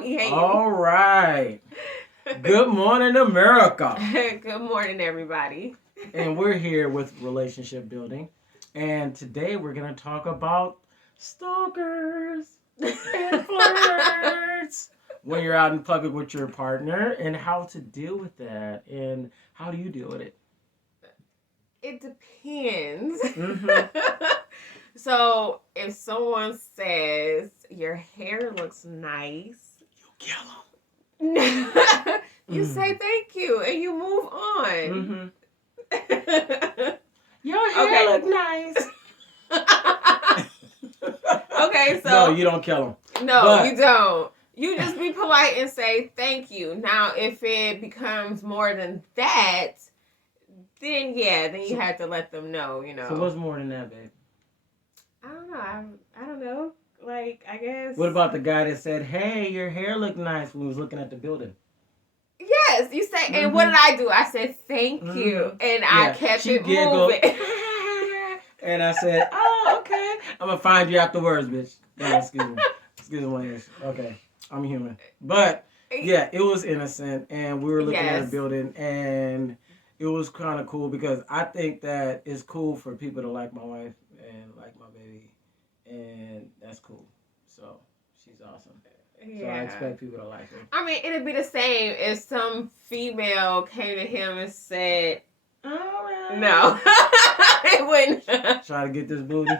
we hate All right. Good morning, America. Good morning, everybody. And we're here with relationship building. And today we're going to talk about stalkers and flirts. When you're out in public with your partner and how to deal with that. And how do you deal with it? It depends. Mm-hmm. So, if someone says your hair looks nice, You kill them. you say thank you and you move on. Mm-hmm. Your hair look nice. Okay, so no, you don't kill them. No, you don't. You just be polite and say thank you. Now, if it becomes more than that, then you have to let them know. So what's more than that, babe? I don't know. I don't know. Like, I guess. What about the guy that said, "Hey, your hair looked nice" when he was looking at the building? Yes, you say. And what did I do? I said thank you, and I kept it moving. And I said, "Oh, okay. I'm gonna find you afterwards, bitch." No, excuse me, my English. Okay, I'm human, but yeah, it was innocent, and we were looking at a building, and it was kind of cool because I think that it's cool for people to like my wife and like my baby, and that's cool. So she's awesome. Yeah. So I expect people to like her. I mean, it'd be the same if some female came to him and said, "All right." No, it wouldn't. Try to get this booty.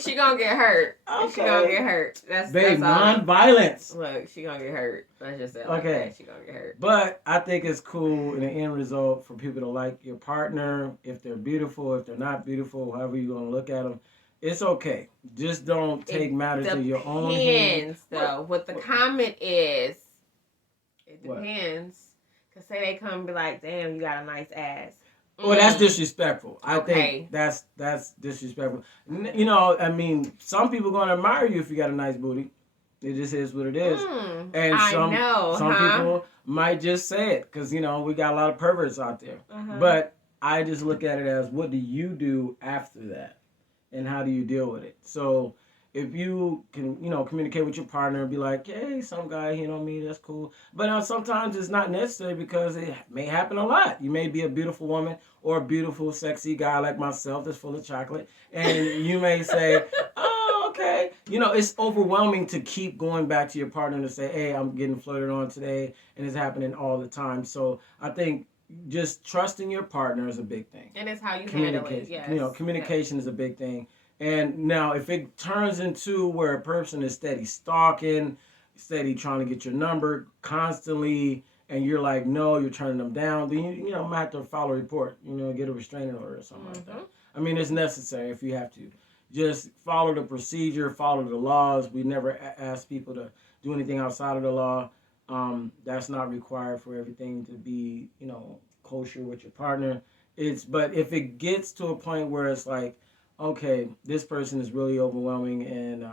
She gonna get hurt. Okay. She gonna get hurt. Babe, non-violence. Look, she gonna get hurt. Let's just say it okay. Like that. She gonna get hurt. But I think it's cool in the end result for people to like your partner. If they're beautiful, if they're not beautiful, however you're gonna look at them, it's okay. Just don't take matters in your own hands. Though, what the comment is, it depends. Cause say they come and be like, "Damn, you got a nice ass." Well, that's disrespectful. I think that's disrespectful. You know, I mean, some people gonna admire you if you got a nice booty. It just is what it is. And some people might just say it because you know we got a lot of perverts out there. But I just look at it as, what do you do after that, and how do you deal with it? So if you can, you know, communicate with your partner and be like, "Hey, some guy hit on me, that's cool." But sometimes it's not necessary because it may happen a lot. You may be a beautiful woman or a beautiful, sexy guy like myself that's full of chocolate. And you may say, "Oh, okay." You know, it's overwhelming to keep going back to your partner to say, "Hey, I'm getting flirted on today," and it's happening all the time. So I think just trusting your partner is a big thing. And it's how you handle it. Yes. You know, communication is a big thing. And now if it turns into where a person is steady stalking, steady trying to get your number constantly, and you're like, no, you're turning them down, then you know, might have to file a report, you know, get a restraining order or something like that. I mean, it's necessary if you have to. Just follow the procedure, follow the laws. We never ask people to do anything outside of the law. That's not required for everything to be, you know, kosher with your partner. But if it gets to a point where it's like, okay, this person is really overwhelming and,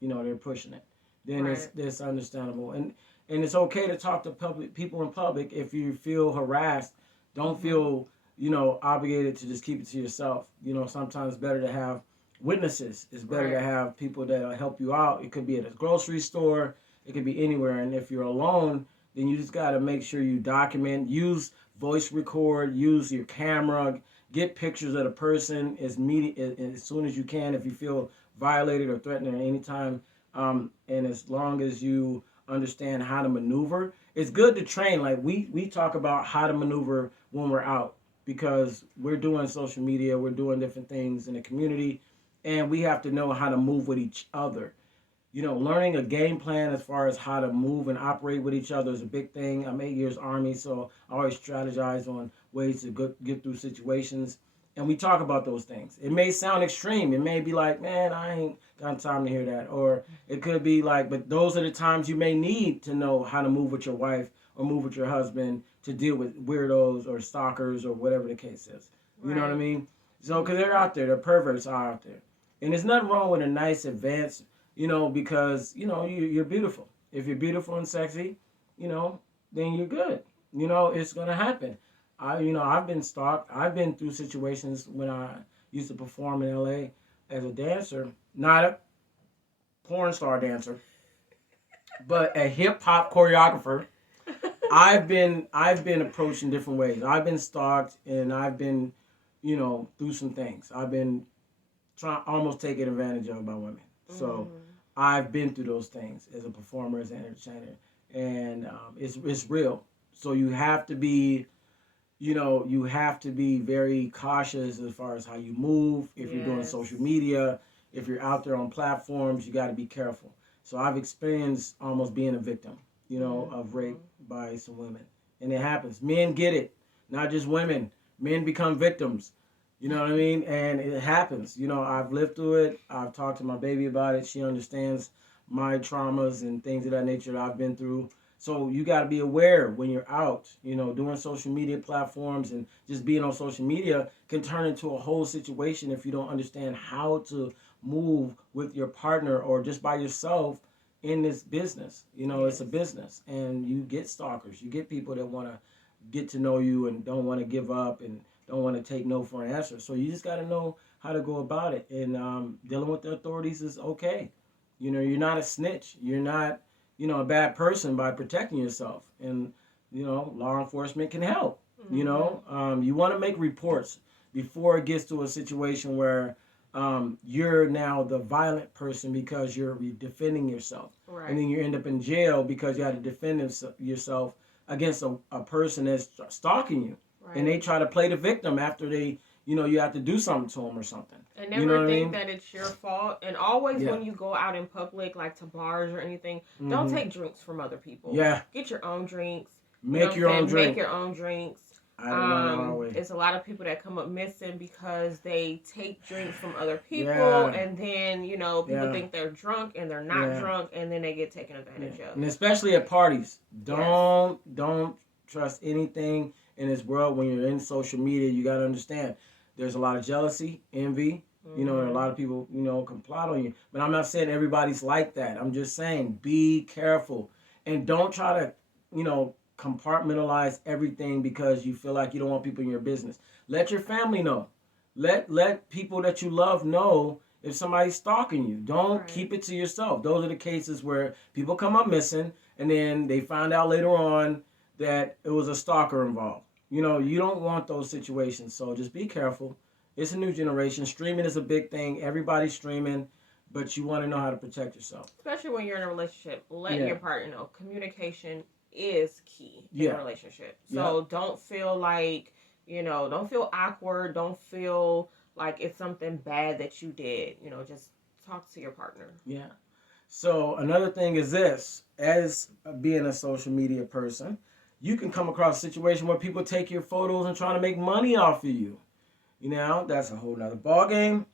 you know, they're pushing it, then it's understandable. And it's okay to talk to people in public if you feel harassed. Don't feel, you know, obligated to just keep it to yourself. You know, sometimes it's better to have witnesses. It's better to have people that'll help you out. It could be at a grocery store. It could be anywhere. And if you're alone, then you just got to make sure you document, use voice record, use your camera, get pictures of the person as soon as you can if you feel violated or threatened at any time. And as long as you understand how to maneuver, it's good to train. Like we talk about how to maneuver when we're out because we're doing social media, we're doing different things in the community, and we have to know how to move with each other. You know, learning a game plan as far as how to move and operate with each other is a big thing. I'm 8 years Army, so I always strategize on ways to get through situations. And we talk about those things. It may sound extreme. It may be like, man, I ain't got time to hear that. Or it could be like, but those are the times you may need to know how to move with your wife or move with your husband to deal with weirdos or stalkers or whatever the case is. You know what I mean? So, because they're out there. The perverts are out there. And there's nothing wrong with a nice advanced, you know, because, you know, you're beautiful. If you're beautiful and sexy, you know, then you're good. You know, it's going to happen. I've been stalked. I've been through situations when I used to perform in LA as a dancer, not a porn star dancer, but a hip hop choreographer. I've been approached in different ways. I've been stalked and I've been, through some things. I've been trying almost taken advantage of by women. So Mm. I've been through those things as a performer, as an entertainer, and it's real. So you have to be very cautious as far as how you move. If you're doing Yes. social media, if you're out there on platforms, you got to be careful. So I've experienced almost being a victim, of rape Mhm. by some women, and it happens. Men get it, not just women. Men become victims. You know what I mean? And it happens. I've lived through it. I've talked to my baby about it. She understands my traumas and things of that nature that I've been through. So you got to be aware when you're out, doing social media platforms, and just being on social media can turn into a whole situation if you don't understand how to move with your partner or just by yourself in this business. It's Yes. a business, and you get stalkers. You get people that want to get to know you and don't want to give up and don't want to take no for an answer. So you just got to know how to go about it. And dealing with the authorities is okay. You're not a snitch. You're not, a bad person by protecting yourself. And, law enforcement can help. Mhm. You want to make reports before it gets to a situation where you're now the violent person because you're defending yourself. And Right. then you end up in jail because you had to defend yourself against a person that's stalking you. And they Right. try to play the victim after you have to do something to them or something. And You know never what I think mean? that it's your fault. And always Yeah. when you go out in public, like to bars or anything, don't Hmm. take drinks from other people. Yeah. Get your own drinks. You know Make what I'm your own saying? Make drink. your own drinks. I had to learn the hard way. It's a lot of people that come up missing because they take drinks from other people, Yeah. and then people Yeah. think they're drunk and they're not Yeah. drunk, and then they get taken Yeah. advantage of. And especially at parties. Yes. Don't trust anything in this world when you're in social media. You got to understand there's a lot of jealousy, envy. And a Mm-hmm. lot of people, can plot on you. But I'm not saying everybody's like that. I'm just saying be careful and don't try to, compartmentalize everything because you feel like you don't want people in your business. Let your family know. Let people that you love know if somebody's stalking you. Don't Right. keep it to yourself. Those are the cases where people come up missing and then they find out later on that it was a stalker involved. You don't want those situations. So just be careful. It's a new generation. Streaming is a big thing. Everybody's streaming, but you want to know how to protect yourself. Especially when you're in a relationship, let Yeah. your partner know. Communication is key in a Yeah. relationship. Yeah. So don't feel like, don't feel awkward. Don't feel like it's something bad that you did. Just talk to your partner. Yeah. So another thing is this: as being a social media person, you can come across a situation where people take your photos and try to make money off of you. That's a whole nother ball game.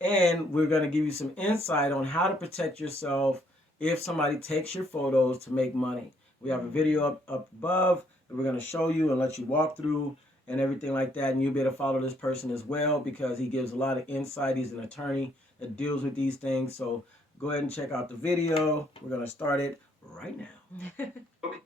And we're gonna give you some insight on how to protect yourself if somebody takes your photos to make money. We have a video up above that we're gonna show you and let you walk through and everything like that. And you'll be able to follow this person as well because he gives a lot of insight. He's an attorney that deals with these things. So go ahead and check out the video. We're gonna start it right now. Okay.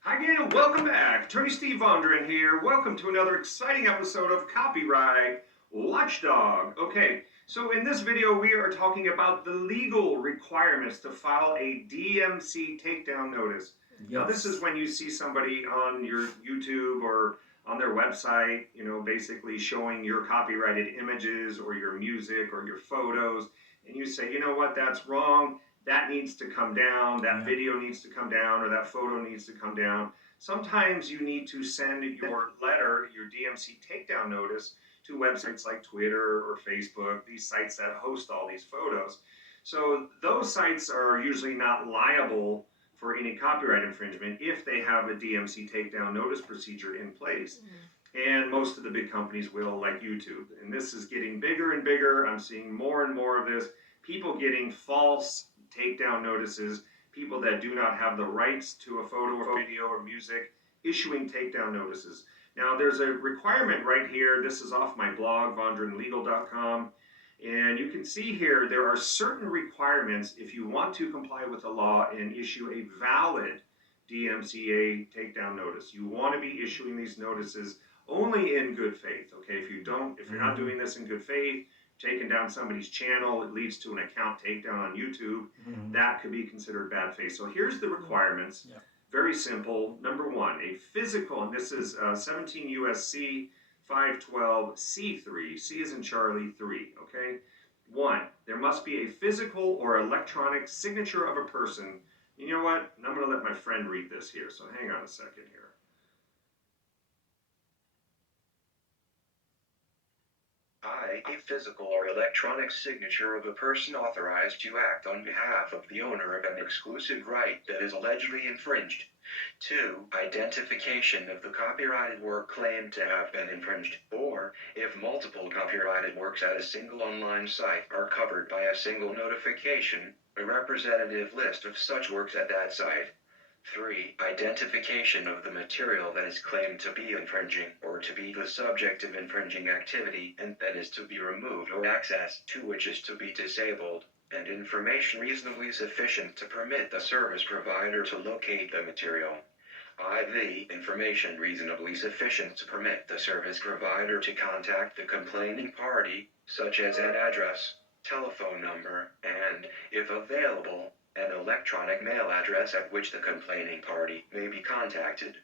Hi again, and welcome back. Attorney Steve Vondran here. Welcome to another exciting episode of Copyright Watchdog. Okay, so in this video we are talking about the legal requirements to file a DMC takedown notice. Yes. Now this is when you see somebody on your YouTube or on their website, basically showing your copyrighted images or your music or your photos, and you say, you know what, that's wrong. That needs to come down, that video needs to come down, or that photo needs to come down. Sometimes you need to send your letter, your DMC takedown notice, to websites like Twitter or Facebook, these sites that host all these photos. So those sites are usually not liable for any copyright infringement if they have a DMC takedown notice procedure in place. And most of the big companies will, like YouTube. And this is getting bigger and bigger. I'm seeing more and more of this. People getting false takedown notices, people that do not have the rights to a photo or video or music, issuing takedown notices. Now, there's a requirement right here. This is off my blog, vondranlegal.com. And you can see here there are certain requirements if you want to comply with the law and issue a valid DMCA takedown notice. You want to be issuing these notices only in good faith. Okay, if you're not doing this in good faith, taking down somebody's channel, it leads to an account takedown on YouTube. Mhm. That could be considered bad faith. So here's the requirements. Yeah. Very simple. Number one, a physical, and this is 17 USC 512 C3. C is in Charlie 3. Okay. One, there must be a physical or electronic signature of a person. You know what? I'm going to let my friend read this here. So hang on a second here. A physical or electronic signature of a person authorized to act on behalf of the owner of an exclusive right that is allegedly infringed. 2. Identification of the copyrighted work claimed to have been infringed, or, if multiple copyrighted works at a single online site are covered by a single notification, a representative list of such works at that site. 3. Identification of the material that is claimed to be infringing or to be the subject of infringing activity and that is to be removed or access to which is to be disabled, and information reasonably sufficient to permit the service provider to locate the material. IV. Information reasonably sufficient to permit the service provider to contact the complaining party, such as an address, telephone number, and, if available, an electronic mail address at which the complaining party may be contacted.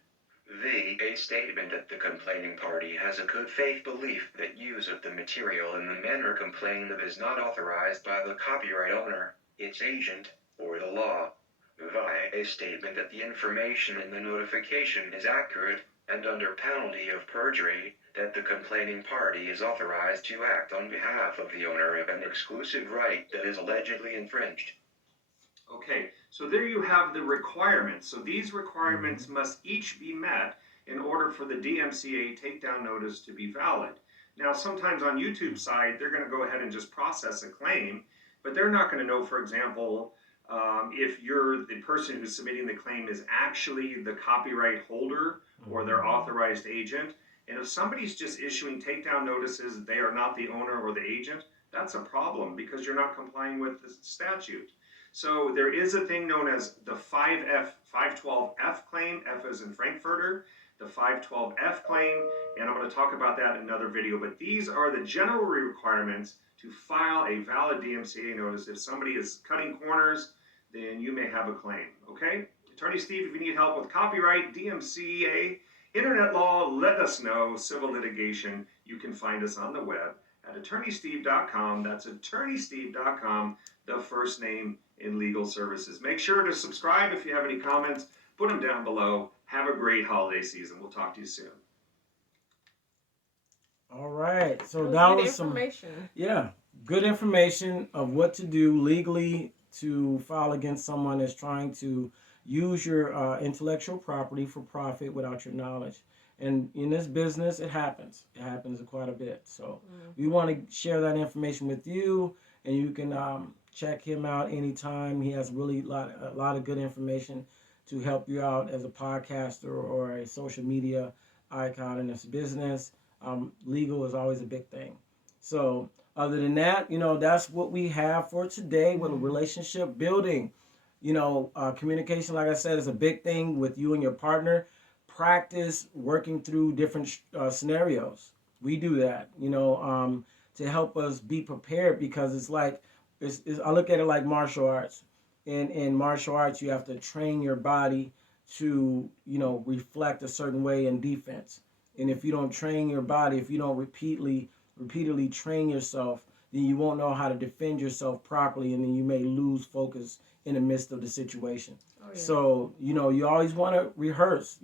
V. A statement that the complaining party has a good faith belief that use of the material in the manner complained of is not authorized by the copyright owner, its agent, or the law. V. A statement that the information in the notification is accurate, and under penalty of perjury, that the complaining party is authorized to act on behalf of the owner of an exclusive right that is allegedly infringed. Okay, so there you have the requirements. So these requirements must each be met in order for the DMCA takedown notice to be valid. Now, sometimes on YouTube side, they're going to go ahead and just process a claim, but they're not going to know, for example, if you're the person who's submitting the claim is actually the copyright holder or their authorized agent. And if somebody's just issuing takedown notices, they are not the owner or the agent, that's a problem because you're not complying with the statute. So there is a thing known as the 512F claim. F as in Frankfurter, the 512F claim, and I'm going to talk about that in another video. But these are the general requirements to file a valid DMCA notice. If somebody is cutting corners, then you may have a claim. Okay? Attorney Steve, if you need help with copyright, DMCA, internet law, let us know. Civil litigation, you can find us on the web at attorneysteve.com. That's attorneysteve.com, the first name in legal services. Make sure to subscribe if you have any comments. Put them down below. Have a great holiday season. We'll talk to you soon. All right. So that was some information. Good information of what to do legally to file against someone that's trying to use your intellectual property for profit without your knowledge. And in this business, it happens. It happens quite a bit. So we want to share that information with you, and you can check him out anytime. He has really a lot of good information to help you out as a podcaster or a social media icon in this business. Legal is always a big thing. So other than that, that's what we have for today with a relationship building. Communication, like I said, is a big thing with you and your partner. Practice working through different scenarios. We do that, to help us be prepared, because it's like, I look at it like martial arts. In martial arts, you have to train your body to, reflect a certain way in defense. And if you don't train your body, if you don't repeatedly train yourself, then you won't know how to defend yourself properly, and then you may lose focus in the midst of the situation. Oh, yeah. So, you always want to rehearse,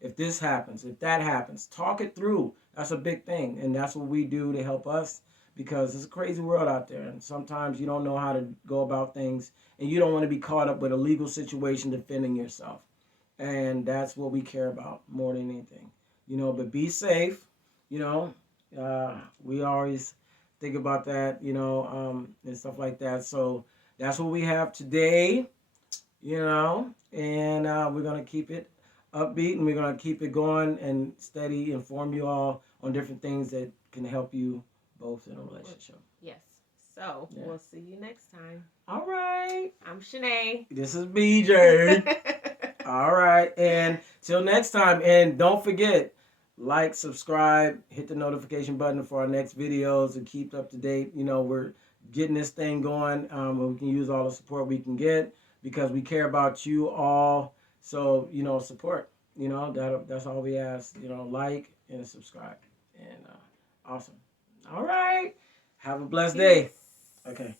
if this happens, if that happens, talk it through. That's a big thing. And that's what we do to help us, because it's a crazy world out there. And sometimes you don't know how to go about things, and you don't want to be caught up with a legal situation defending yourself. And that's what we care about more than anything, but be safe, we always think about that, and stuff like that. So that's what we have today, and we're going to keep it upbeat, and we're going to keep it going and steady, inform you all on different things that can help you both in a relationship. Yes. So we'll see you next time. All right. I'm Shanae. This is BJ. All right. And till next time. And don't forget, like, subscribe, hit the notification button for our next videos and keep up to date. You know, we're getting this thing going. We can use all the support we can get because we care about you all. So, you know, support. You know, that's all we ask. You know, like and subscribe. And awesome. All right. Have a blessed day. Okay.